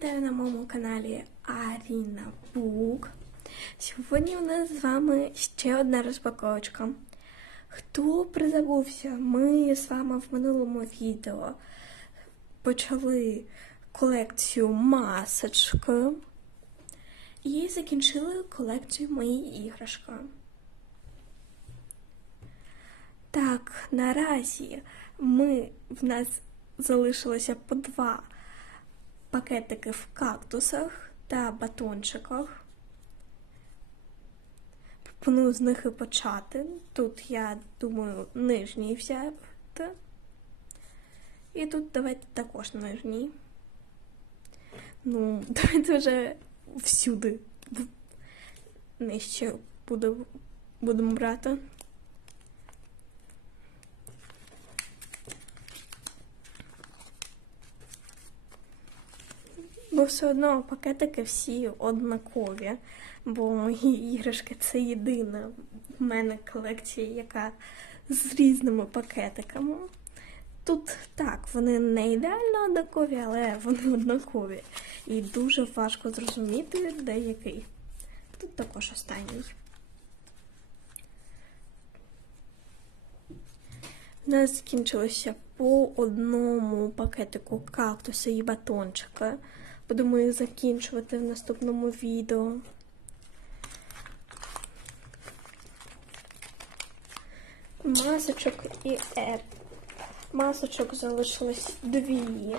вітаю на моєму каналі Аріна Бук. Сьогодні у нас з вами ще одна розпаковочка. Хто призабувся, ми з вами в минулому відео почали колекцію масочки і закінчили колекцію мої іграшки. Так, наразі ми в нас залишилося по два пакетики в кактусах та батончиках. Пропоную з них і почати. Тут, я думаю, нижній взяти. І тут давайте також нижній. Ну, давайте вже всюди нижче буде- будемо брати. Бо все одно пакетики всі однакові, бо мої іграшки це єдина в мене колекція, яка з різними пакетиками. Тут так, вони не ідеально однакові, але вони однакові. І дуже важко зрозуміти, де який. Тут також останній. У нас закінчилося по одному пакетику кактуса і батончика. Будемо їх закінчувати в наступному відео. Масочок і еп. Масочок залишилось дві.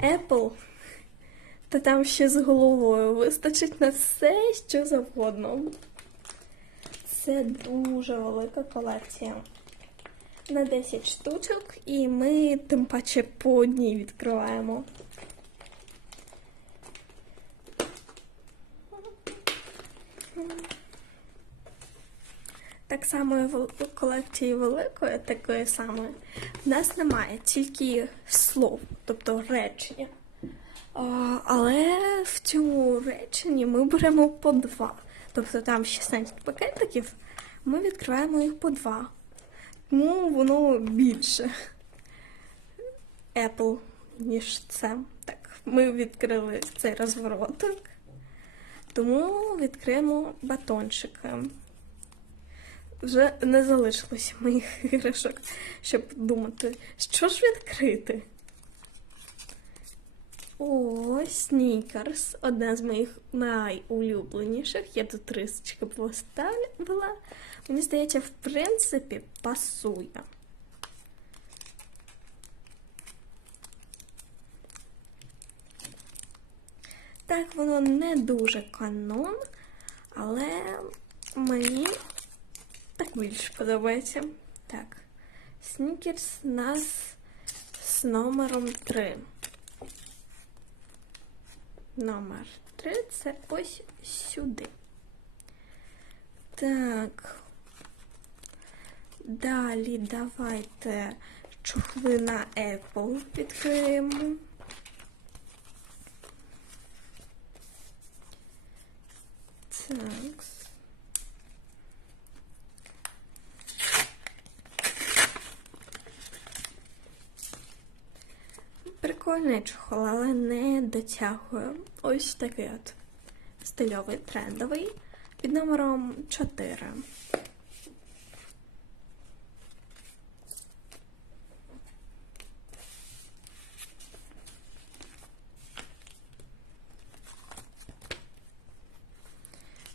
Apple. Та там ще з головою вистачить на все, що завгодно. Це дуже велика колекція. На 10 штучок, і ми тим паче по одній відкриваємо. Так само колекції великої, такої самої, в нас немає тільки слов, тобто речення. Але в цьому реченні ми беремо по два. Тобто там 16 пакетиків, ми відкриваємо їх по два. Тому воно більше Apple, ніж це. Так, ми відкрили цей розвороток, тому відкриємо батончики. Вже не залишилося моїх іграшок, щоб думати, що ж відкрити. О, снікерс. Одна з моїх найулюбленіших. Я тут рисочки поставила. Мені здається, в принципі, пасує. Так, воно не дуже канон, але мені так більше подобається. Так, снікерс нас з номером 3. Номер 3 це ось сюди. Так. Далі давайте чохли на Apple відкриємо. Так. Прикольний чохол, але не дотягує. Ось такий от стильовий трендовий під номером 4.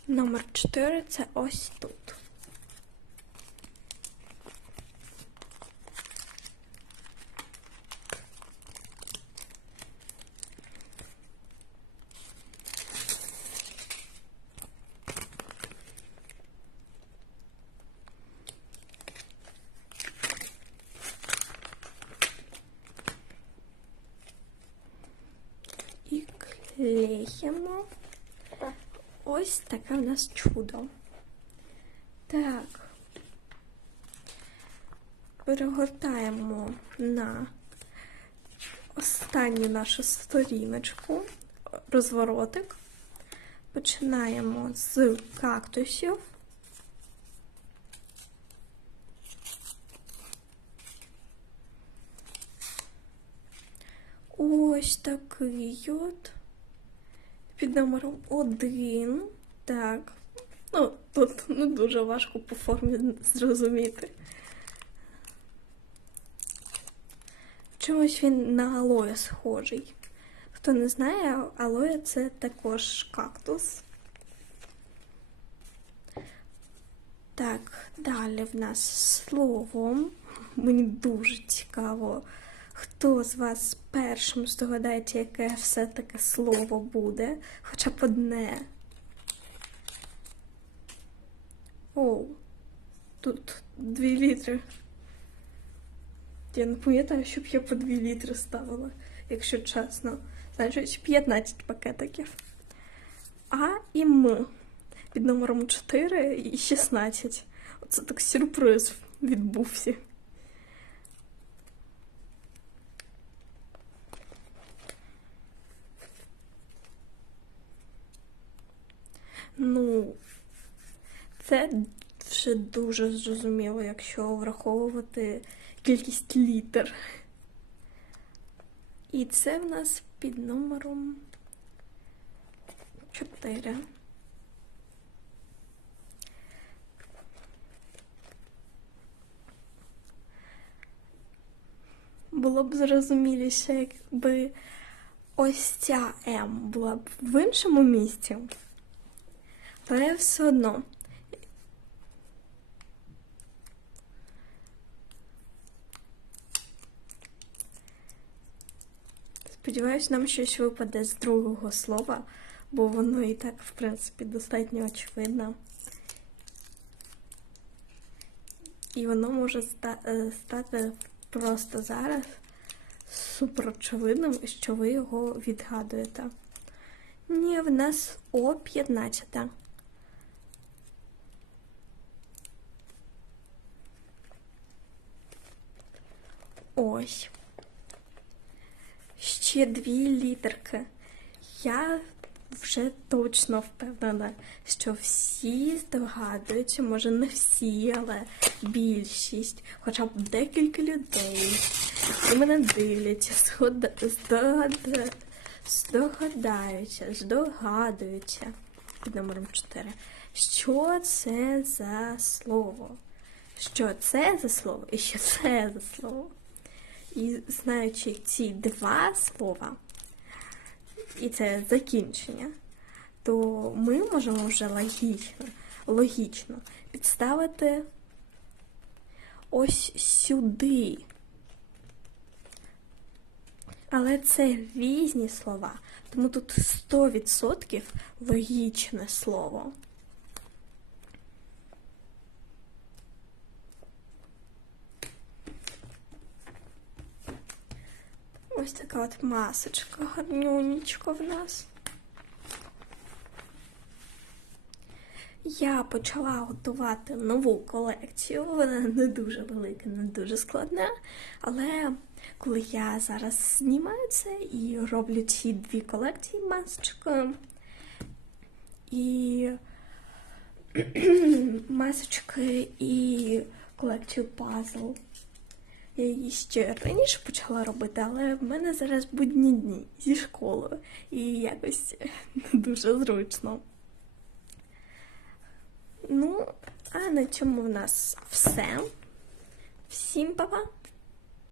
Номер 4 це ось тут. І клеїмо. Ось таке у нас чудо. Так. Перегортаємо на останню нашу сторіночку, розворотик. Починаємо з кактусів. ось такий от. Під номером один. Так. Ну, тут не дуже важко по формі зрозуміти. Чомусь він на алоє схожий. Хто не знає, алоє це також кактус. Так, далі в нас слово. Мені дуже цікаво, хто з вас першим здогадається, яке все таке слово буде, хоча б одне. Оу, тут дві літри. Я не пам'ятаю, щоб я по дві літри ставила, якщо чесно. Значить, 15 пакетиків. А і М під номером 4 і 16. Оце так сюрприз відбувся. Ну, це вже дуже зрозуміло, якщо враховувати кількість літер. І це в нас під номером 4. Було б зрозуміліше, якби ось ця М була б в іншому місці, але все одно. Сподіваюсь, нам щось випаде з другого слова, бо воно і так, в принципі, достатньо очевидно. І воно може е, стати просто зараз супер очевидним, що ви його відгадуєте. Ні, в нас О 15. Ось. Ще дві літерки. Я вже точно впевнена, що всі здогадуються, може не всі, але більшість, хоча б декілька людей, які мене дивляться, згода- здогадаються, здогадуються під номером 4. Що це за слово? Що це за слово і що це за слово? І знаючи ці два слова, і це закінчення, то ми можемо вже логічно, логічно підставити ось сюди. Але це різні слова, тому тут 100% логічне слово. Ось така от масочка гарнюнечка в нас. Я почала готувати нову колекцію. Вона не дуже велика, не дуже складна. Але коли я зараз знімаю це і роблю ці дві колекції масочкою і масочки і колекцію пазл. Я її ще раніше почала робити, але в мене зараз будні дні зі школою і якось не дуже зручно. Ну, а на цьому в нас все. Всім па-па!